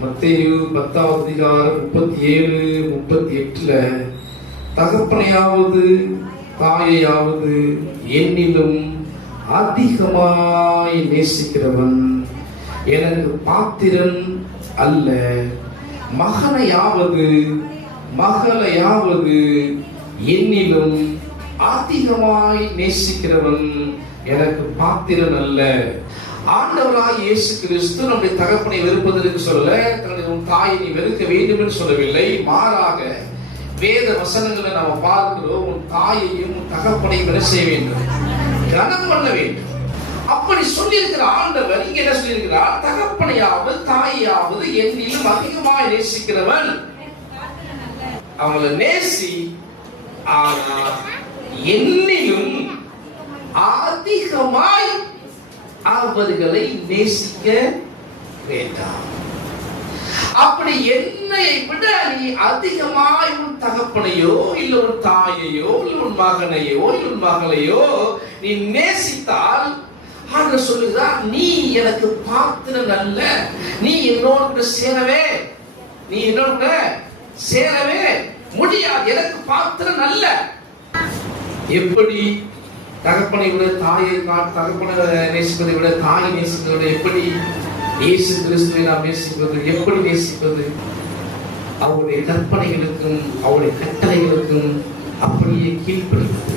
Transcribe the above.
மத்தேயு 10:37-38 தகப்பனையாவது தாயையாவது என்னிலும் அதிகமாய் நேசிக்கிறவன் எனக்கு பாத்திரன் அல்ல. மகனையாவது மகளையாவது என்னிலும் அதிகமாய் நேசிக்கிறவன் எனக்கு பாத்திரன் அல்ல. ஆண்டவராய் இயேசு கிறிஸ்து நம்முடைய தகப்பனை வெறுப்பதற்கு சொல்லல, தன்னுடைய தாயை நீ வெறுக்க வேண்டும் என்று சொல்லவில்லை. மாறாக வேத வசனங்களை நாம் பார்க்கிறோம், உன் தாயையும் உன் தகப்பனையும் என்ன செய்ய வேண்டும்? கனம் பண்ண வேண்டும். அப்படி சொல்லியிருக்கிற ஆண்டவர் இங்க என்ன சொல்லியிருக்கிறார்? தகப்பனையாவது தாயாவது என்னிலும் அதிகமாய் நேசிக்கிறவன் அவங்களை நேசி, ஆனா என்னிலும் அதிகமாய் அவர்களை நேசிக்க வேண்டாம். அப்படி என்னை விட நீ அதிகமாய் உன் தகப்பனையோ இல்ல உன் தாயையோ இல்ல உன் மகனையோ இல்ல உன் மகளையோ நீ நேசித்தால் ஆண்டவர் சொல்லுகிறார், நீ எனக்கு பாத்திரன் அல்ல. நீ என்னோடு சேரவே முடியாது. எனக்கு பாத்திரன் அல்ல. எப்படி தகப்பனை விட தகப்பனை நேசிப்பதை விட தாயை நேசிப்பதை விட எப்படி இயேசு கிறிஸ்துவை நாம் நேசிப்பது? எப்படி நேசிப்பது? அவருடைய கற்பனைகளுக்கும் அவருடைய கட்டளைகளுக்கும் அப்படியே கீழ்ப்படிவது.